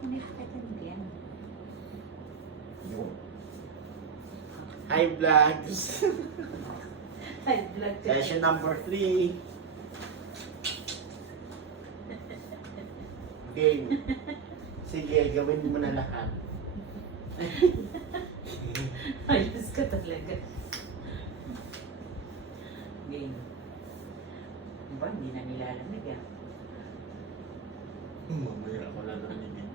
Umihakitan din. Yun. Hi vlogs! High blood ka. Session number 3. Game. Sige, gawin mo na lahat. Ayos ka talaga. Game. Diba, hindi na nilalamig ah. Mamaya ako na narinig.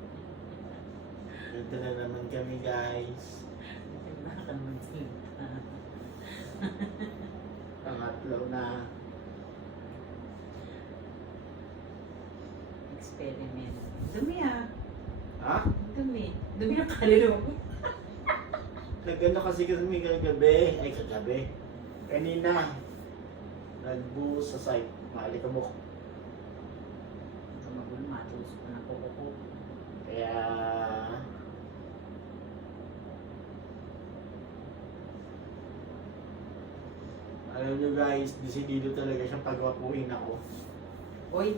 Ito na naman kami guys. Baka naman sila. Pangatlo na. Experiment. Dumi ah. Ha? Dumi. Dumi ang kaluluwa mo. Nagano kasi kami kagabi. Ay kagabi. Kanina. Nagbuhos sa site. Maalikabok. Magulo, matusok ko ng kuko. Kaya... Alam nyo guys, desidido talaga siya pagwapuhin ako. Uy,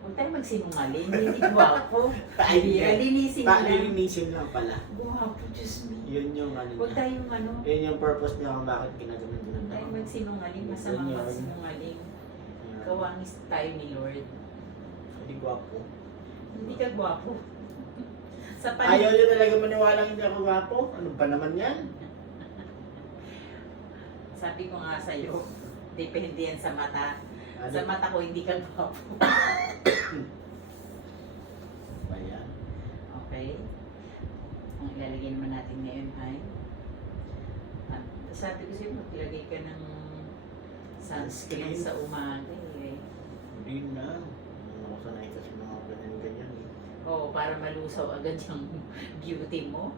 huwag tayo magsinungaling. Hindi gwapo. Ay, Alinisin lang. Lilinisin lang pala. Gwapo, Diyos me. Yun yung ano Huwag niya. tayong ano. Yun yung purpose niya kung bakit ginagawa Huwag tayong magsinungaling. Masamang Yun. magsinungaling. Kawangis tayo ni Lord. Hindi gwapo. Hindi ka gwapo. Sa Ayaw paningin. niyo talaga maniwala hindi ako gwapo? Ano pa naman yan? Sabi ko nga sa'yo, depende yan sa mata. Ano Sa mata ko, hindi ka gwapo. ba yan? Okay? Ang ilalagay naman natin ngayon ay sabi ko sa'yo, maglagay ka ng sunscreen sa umaga eh. Hindi na. Ano ko sanay kasi mga ganyan-ganyan eh. Oo, para malusaw agad yung beauty mo.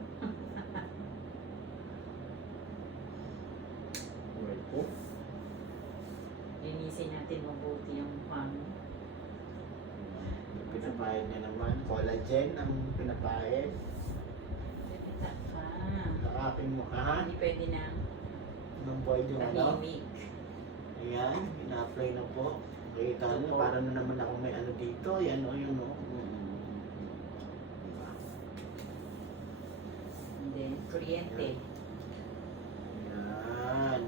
Well po. Linisin natin mabuti yung mukha mo. Yung pinapahid niya naman. Collagen ang pinapahid. Salita ka. Sa aking mukha. Hindi pwede na Anong boy yung ano? tahimik. Ayan, ina-apply na po. Kita Ito niyo, po. para na naman ako may ano dito. Yan o, yun o. Hindi, kuryente. Ayan.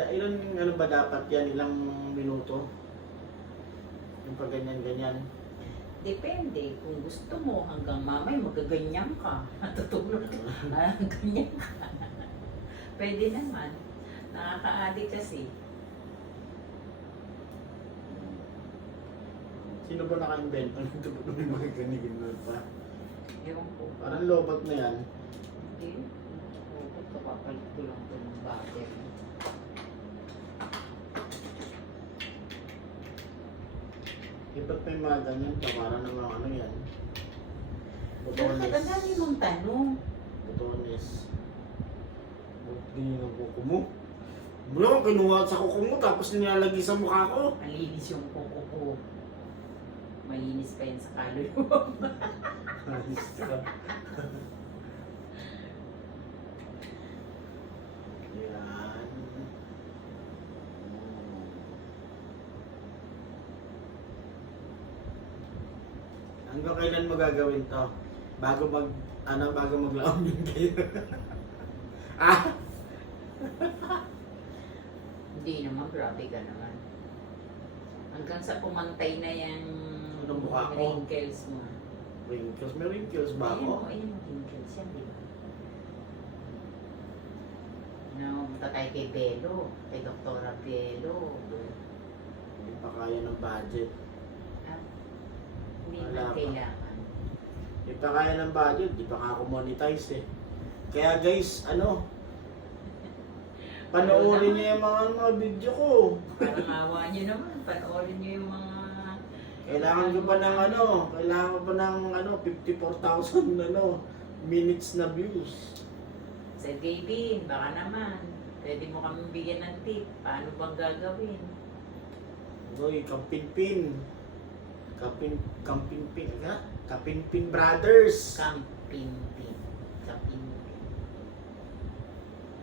Ilan ano ba dapat yan? Ilang minuto? Yung pag ganyan-ganyan. Depende. Kung gusto mo, hanggang mamay magaganyan ka. Matutulog ka. Ganyan ka. Pwede naman. Nakaka-addict kasi. Sino ba naka-invento nito ba may mga ganyan pa? Ewan ko. Parang lobot na yan. Hindi. Huwag kapapalit ko lang ito ng battery. Iba't may mga ganyan pa, parang naman ano yan. Bakit ang dami mong tanong? Botones. Hindi yung kuko mo. Bro, kinuha sa kuko mo tapos nilalagay sa mukha ko. Malinis yung kuko ko. Malinis pa yan sa kaluluwa. Ayos ka. Yan. Hanggang kailan mo gagawin to? Bago bago maglaon kayo. Ah! Hindi naman, grabe ka naman. Hanggang sa pumantay na yung Anong mukha ko? wrinkles mo. Wrinkles? May wrinkles ba ako? Ayun, wrinkles yan, di ba? Namunta tayo kay Belo, kay Doktora Belo. Hindi pa kaya ng budget. Ah, hindi Wala na pa. kailangan. Hindi pa kaya ng budget. Di pa nga ako monetize eh. Kaya guys, ano? Panoorin niyo yung mga video ko. Parang awa nyo naman, panoorin nyo yung mga... Kailangan ko pa ng ano, 54,000 minutes na views. Sa Gavin, baka naman, pwede mo kami bigyan ng tip. Paano bang gagawin? Uy, Kampinpin. Kampinpin, ha? Kapinpin Brothers. Kampinpin. Kampinpin.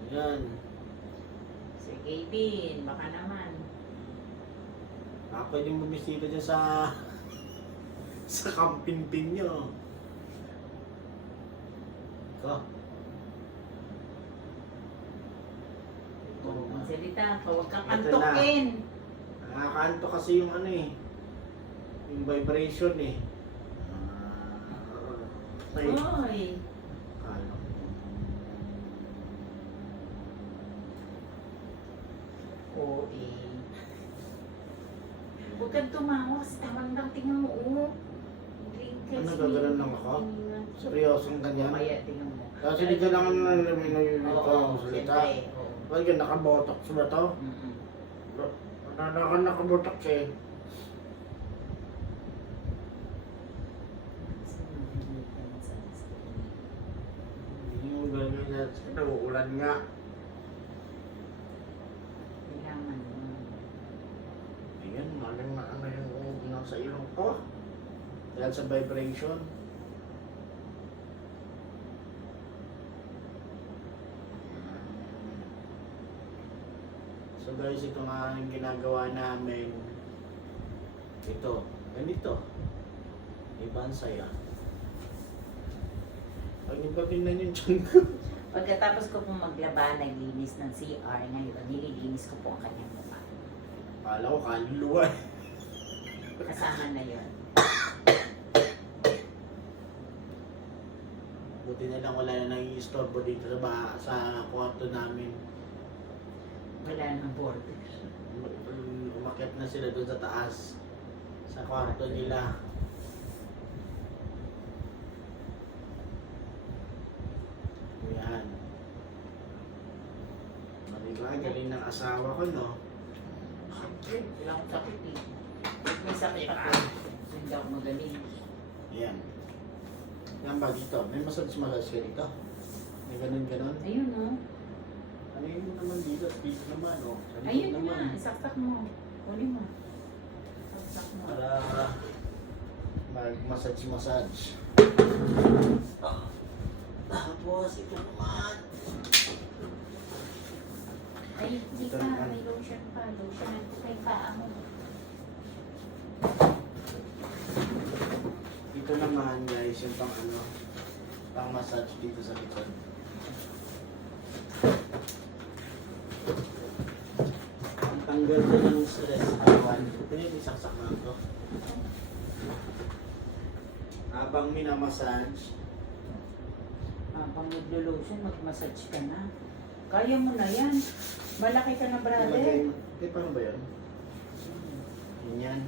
Ayan. Sa Gavin, baka naman. Baka pwedeng bumisita dyan sa Sa kamping-ping nyo. Ito. Ito Oo, na. salita ka, huwag kang Ito na. antokin. Nakakaanto kasi yung ano eh. Yung vibration eh. Ay. Oy. Kala ko. Oo eh. Huwag kang tumawa kasi tamang lang tingnan mo. Ano, gagalan lang ako? Seryosong ganyan? Kaya tingnan mo. Kasi di ka naman nalamin ko Oo, ang salita. siyempre. Oo. Bakit ka nakabotox ba to? Mm-mm. Nakabotox eh. Hindi mo gagawin na. Nauulan nga. Kailangan mo. Ayan, maling na ano yung nasa ilong ko. Dahil sa vibration. So guys, ito nga ang ginagawa namin. Ito, ganito. Iba ang saya. Pag iba tingnan yung tiyan ko. Pagkatapos ko pong maglaba, naglinis ng CR, ngayon nililinis ko po ang kanyang mukha. Kala ko kaluluwa. Kasama na yon. Buti na lang wala na nang-istorbo dito sa kwarto namin. Wala nang border. Umakyat na sila doon sa taas. Sa kwarto nila. Yan. Diba, galing ng asawa ko, no? Wala akong sakit eh. May sakit ako. Hindi ako magaling. Yan. Yan ba dito? May massage ka dito? May ganun-ganun? Ayun o. Ano yun naman dito? Dito naman, oh. Sa likod Ayun naman. na. Isaksak mo. Uli mo. Isaksak mo. Para mag-massage. Tapos ito naman. Ay, hindi Ito pa. naman. May lotion pa. Lotion ang kay paa mo. Ito naman guys, yung pang ano, pang massage dito sa likod. Ang tanggal ko ng stress kawan. Ito yung isaksak na ito. Habang minamassage, Pang maglo-lotion, mag-massage ka na. Kaya mo na yan. Malaki ka na, brother. ilagay mo. Eh, paano ba yan? Ganyan.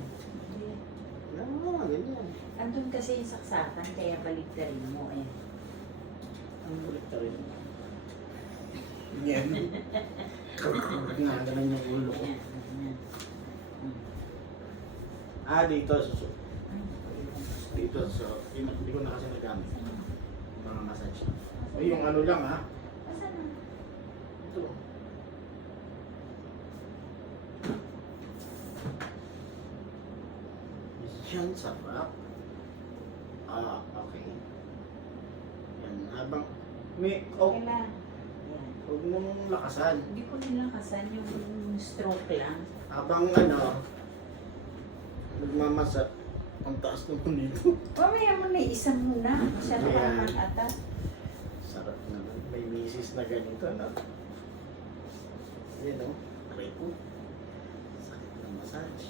No, ganyan. Andun kasi yung saksakan, kaya balik ka rin mo eh. Ang bulit ka rin. Ganyan. Nga, ganun yung ulo ko. Ayan, ayan. Ah, dito. Dito, so, hindi ko na kasi nagamit. Mga massage. O yung ano lang ha. Asan na? Ito. Yan, sarap. Ah, okay. Yan, habang may, Okay lang. Ayan. huwag mong lakasan. Hindi ko nilakasan yung stroke lang. Habang ano, nagmamasa, ang taas naman dito. Mamaya mo na isa muna. Masyado ka Ayan. naman ata. Sarap naman. May misis na ganito, no? Yan, no? Aray ko. Sakit ng massage.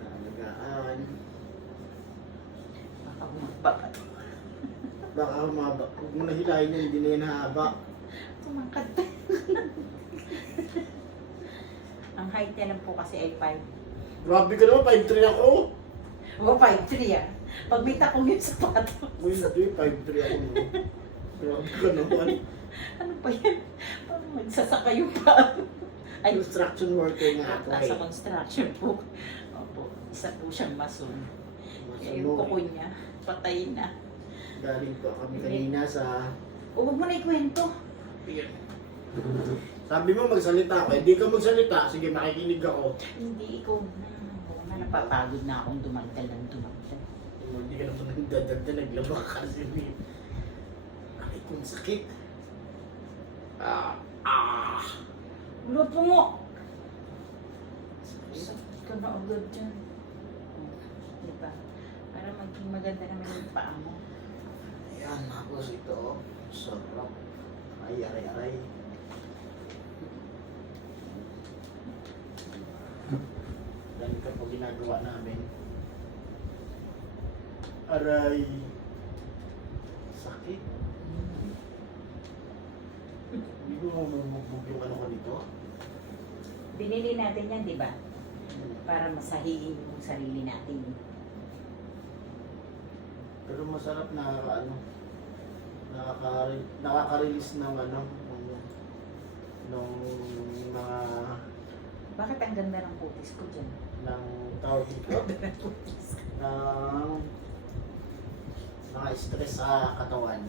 Naalagaan. Baka umabak. Baka humaba. Huwag mo na hilahin yun, hindi na yan haba. Tumangkad. Ang height niya lang po kasi ay 5. Grabe ka naman, 5'3 ako. O 5'3 ah. Pag may takong yung sapato. Uy, hindi, 5'3 ako, no? Grabe ka naman. Ano pa yan? Parang magsasaka yung paa. Ay, Construction worker nga ako, nasa eh. construction po. Opo, isa po siyang mason. Kaya yung Masunod. kuko niya, patay na. Galing po kami kanina sa... O, huwag mo na ikwento. Sabi mo magsalita ako, hindi ka magsalita. Sige, makikinig ako. Hindi, ikaw na. Oo na, napapagod na akong dumagdal ng dumagdal. Hindi ka naman nagdadagda, naglaba ka kasi. Ay, kung sakit. Luto mo! Sakit ka na agad dyan. Diba? Para maging maganda naman yung paa mo. Ayan, tapos ito, sarap. Ay, aray, aray. Ganito po ginagawa namin. Aray. Sakit. Hindi ko mabugbog yung ano ko nito. Binili natin yan, di ba? Para masahihin yung sarili natin. Pero masarap na ano, nakaka-release ng ano, nung mga Bakit ang ganda ng putis ko dyan? ng tawag dito, Putis. ng mga stress sa katawan.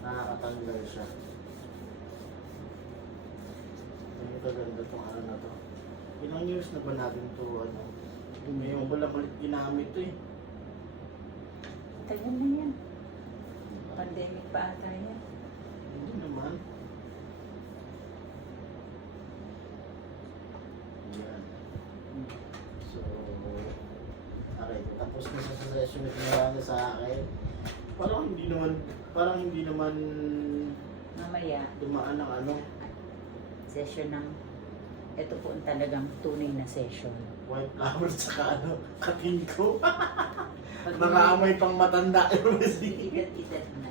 Nakakatanggal siya. Ito ganda itong ano na to. Ilang years na ba natin to ano? Ngayon ko lang ulit ginamit to eh. Tagal na yan. Pandemic pa ata yan. Hindi naman. Ayan. So, okay, tapos na sa session na ginawa niya sa akin. Parang hindi naman Mamaya, dumaan ng ano, session ng, ito po ang talagang tunay na session. white flower tsaka ano, kating ko. Pag Mga amoy pang matanda yung kasi. Igat-igat na.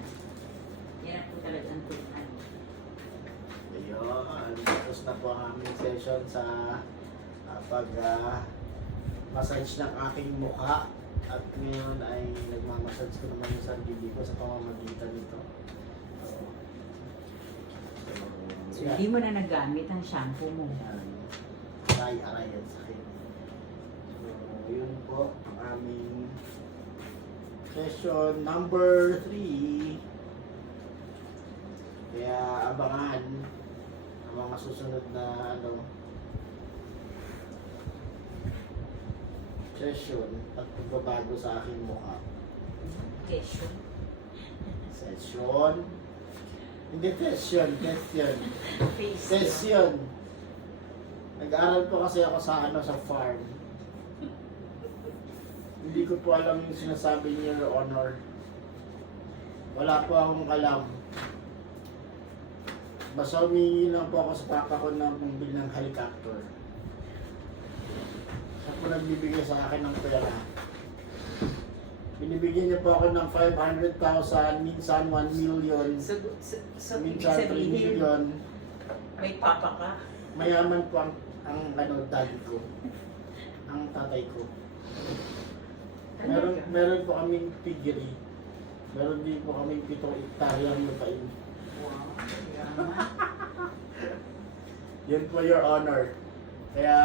Yan po talagang tunay. Ayun, tapos na po ang aming session sa massage ng aking mukha. At ngayon ay nagmamassage ko naman yung sarili ko sa pamamagitan nito. So, hindi mo na nagamit ang shampoo mo. Aray yan sa akin. So, yun po ang aming session number 3. Kaya abangan ang mga susunod na ano session at pagbabago sa aking mukha. Session. Session? Hindi session. Face. Session. Nag-aaral po kasi ako sa ano sa farm. Hindi ko po alam yung sinasabi niyo, Your Honor. Wala po akong alam. Basta humingi lang po ako sa papa ko na bumili ng helicopter. Siya po nagbibigay sa akin ng pera. Binibigyan niya po ako ng 500,000, minsan 1 million, So ibig minsan 3 sabihin, million. may papa ka. Mayaman po ang ano, daddy ko. Ang tatay ko. Meron po kaming piggery. Meron din po kaming 7 hektaryang lupain. Wow, yaman. Yan po, Your Honor. Kaya,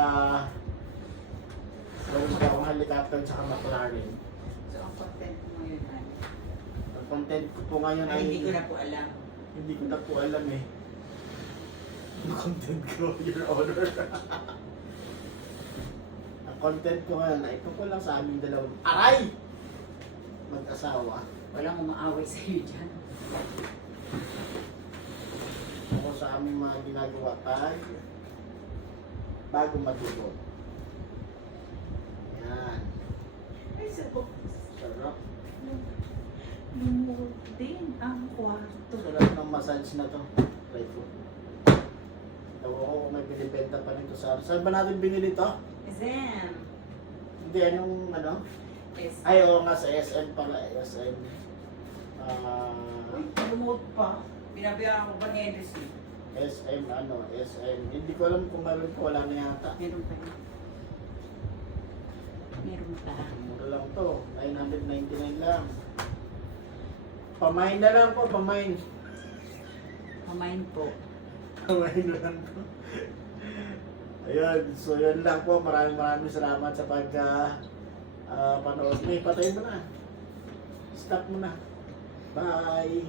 meron po akong helicopter sa McLaren. So ang content mo ngayon ay? Ang content ko po ngayon ay... Hindi ko na po alam. Hindi ko na po alam eh. Ang content ko, Your Honor. Ang content ko ngayon ay tungkol lang sa aming dalawang aray! Mag-asawa. Walang umaaway sa iyo dyan. Ako sa aming mga ginagawa bago matulog. Yan. Ay, sabok. Sarap. Lumod din ang kwarto. Sarap ng massage na to. Try ko. Tawa ko kung may binibenta pa nito sa... Saan ba natin binili to? Zem. Hindi, anong ano? Yes. Ay, oo nga, sa SM pala. SM. Uy, lumod pa. Binabiyaran ko ba ni Edris? SM ano, SM. Hindi ko alam kung meron po, wala na yata. Meron pa yun. Meron pa. Mura lang to, 999 lang. Pamain na lang po, pamain. Pamain po. Pamain na lang to. Ayun, so yun lang po. Maraming salamat sa panood. May patay mo na. Stop mo na. Bye!